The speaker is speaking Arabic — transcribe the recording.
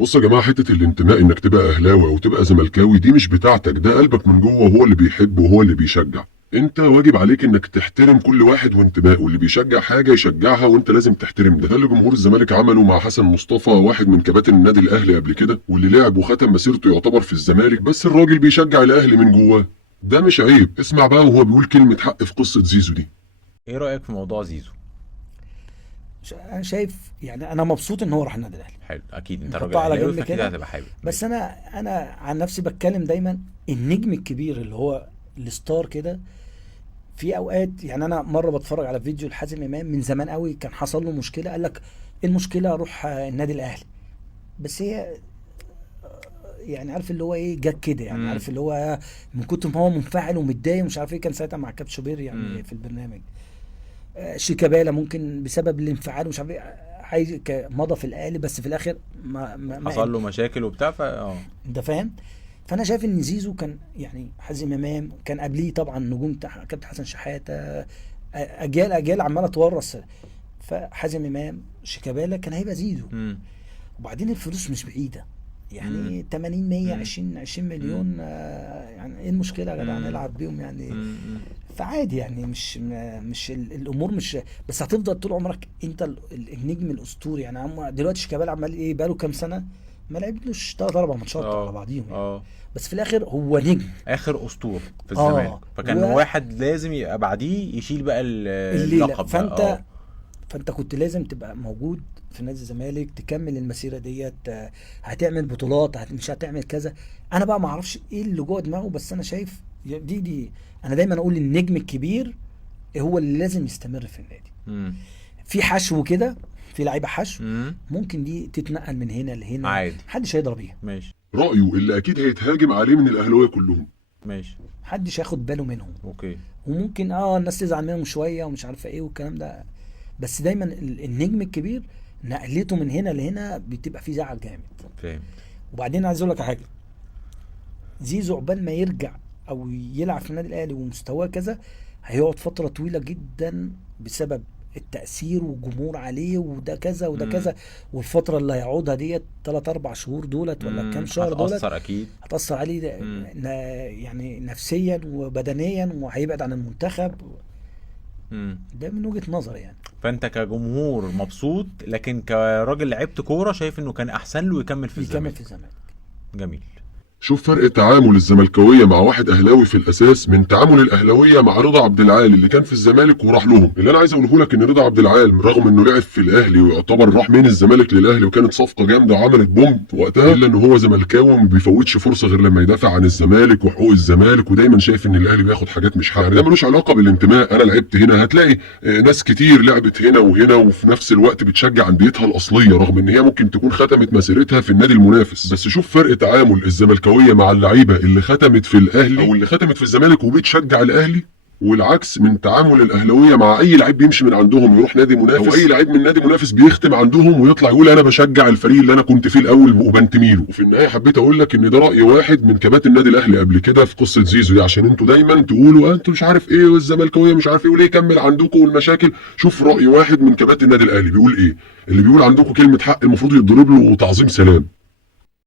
بص يا جماعه، حته الانتماء انك تبقى اهلاوي او تبقى زملكاوي دي مش بتاعتك، ده قلبك من جوه وهو اللي بيحب وهو اللي بيشجع. انت واجب عليك انك تحترم كل واحد وانتمائه، واللي بيشجع حاجه يشجعها وانت لازم تحترم ده اللي جمهور الزمالك عمله مع حسن مصطفى، واحد من كباتن النادي الاهلي قبل كده، واللي لعب وختم مسيرته يعتبر في الزمالك، بس الراجل بيشجع الاهلي من جواه. ده مش عيب. اسمع بقى وهو بيقول كلمه حق في قصه زيزو دي. ايه رأيك في موضوع زيزو؟ انا شايف يعني انا مبسوط ان هو راح النادي الاهلي. حلو، اكيد انت راجل نحطها على اهلاوي جنب فاكيد كده. هتبقى حابب. بس انا عن نفسي بتكلم دايما النجم الكبير اللي هو الستار كده. في اوقات يعني انا مره بتفرج على فيديو لحازم امام من زمان قوي، كان حصل له مشكله، قال لك إيه المشكله؟ اروح النادي الاهلي. بس هي يعني عارف اللي هو ايه، جت كده يعني، عارف اللي هو من كتر ما هو منفعل ومتضايق ومش عارف ايه. كان ساعتها مع كابتن شوبير يعني في البرنامج. شيكابالا ممكن بسبب الانفعال ومش عارف ايه عايز مضى في الاهلي، بس في الاخر ما حصل له مشاكل وبتاع انت فاهم. فانا شايف ان زيزو كان يعني حازم امام كان قبليه طبعا نجوم كابتن حسن شحاته، اجيال عماله تورث. فحازم امام شيكابالا كان هيبقى زيزو. وبعدين الفلوس مش بعيده يعني 80 100 20 مليون. يعني ايه المشكله يا جدع نلعب بيهم يعني. فعادي يعني مش الامور مش، بس هتفضل طول عمرك انت النجم الاسطوري يعني. دلوقتي شيكابالا عمال ايه بقاله كام سنه ما لعبلوش 3 4 ماتشات على بعضيهم يعني. بس في الاخر هو نجم اخر اسطور في الزمالك. فكان واحد لازم يبقى بعديه يشيل بقى اللقب. فانت كنت لازم تبقى موجود في نادي الزمالك تكمل المسيره ديت. هتعمل بطولات، مش هتعمل كذا. انا بقى ما اعرفش ايه اللي جوه دماغه، بس انا شايف دي انا دايما اقول النجم الكبير هو اللي لازم يستمر في النادي. في حشو كده، في لعيبه حشو ممكن دي تتنقل من هنا لهنا عادي، محدش هيضرب بيها. ماشي. رايه اللي اكيد هيتهاجم عليه من الاهلاويه كلهم. ماشي، محدش هياخد باله منهم. اوكي. وممكن الناس تزعل منهم شويه ومش عارفه ايه والكلام ده، بس دايما النجم الكبير نقلته من هنا لهنا بتبقى فيه زعل جامد. فاهم. وبعدين عايز اقول لك حاجه، زيزو عقبال ما يرجع او يلعب في النادي الاهلي ومستواه كذا هيقعد فتره طويله جدا بسبب التاثير والجمهور عليه وده كذا وده كذا. والفتره اللي هيقعدها ديت 3 4 شهور دولت ولا كام شهر دولت هتأثر اكيد، هتأثر عليه يعني نفسيا وبدنيا، وهيبعد عن المنتخب. ده من وجهة نظري يعني. فانت كجمهور مبسوط، لكن كراجل لعبت كوره شايف انه كان احسن له يكمل في الزمالك. جميل. شوف فرق تعامل الزملكاويه مع واحد اهلاوي في الاساس من تعامل الاهلاويه مع رضا عبد العال اللي كان في الزمالك وراح لهم. اللي انا عايز اقوله لك ان رضا عبد العال رغم انه لعب في الاهلي ويعتبر راح من الزمالك للاهلي وكانت صفقه جامده وعملت بوم وقتها، الا ان هو زملكاوي ما بيفوتش فرصه غير لما يدافع عن الزمالك وحقوق الزمالك، ودايما شايف ان الاهلي بياخد حاجات مش حقه. ده ملوش علاقه بالانتماء. انا لعبت هنا، هتلاقي ناس كتير لعبت هنا وهنا وفي نفس الوقت بتشجع انديتها الاصليه رغم ان هي ممكن تكون ختمت مسيرتها في النادي المنافس. بس شوف فرق تعامل الزملكاويه مع اللعيبه اللي ختمت في الاهلي او اللي ختمت في الزمالك وبتشجع الاهلي، والعكس من تعامل الاهلاويه مع اي لعيب بيمشي من عندهم يروح نادي منافس، او اي لعيب من نادي منافس بيختم عندهم ويطلع يقول انا بشجع الفريق اللي انا كنت فيه الاول وبنتمي له. وفي النهايه حبيت اقول لك ان ده راي واحد من كباتن النادي الاهلي قبل كده في قصه زيزو دي، عشان انتوا دايما تقولوا انتوا مش عارف ايه والزملكاويه مش عارف ايه وليه كمل عندكم والمشاكل. شوف راي واحد من كباتن النادي الاهلي بيقول ايه. اللي بيقول عندكم كلمه حق المفروض يتضرب له تعظيم سلام.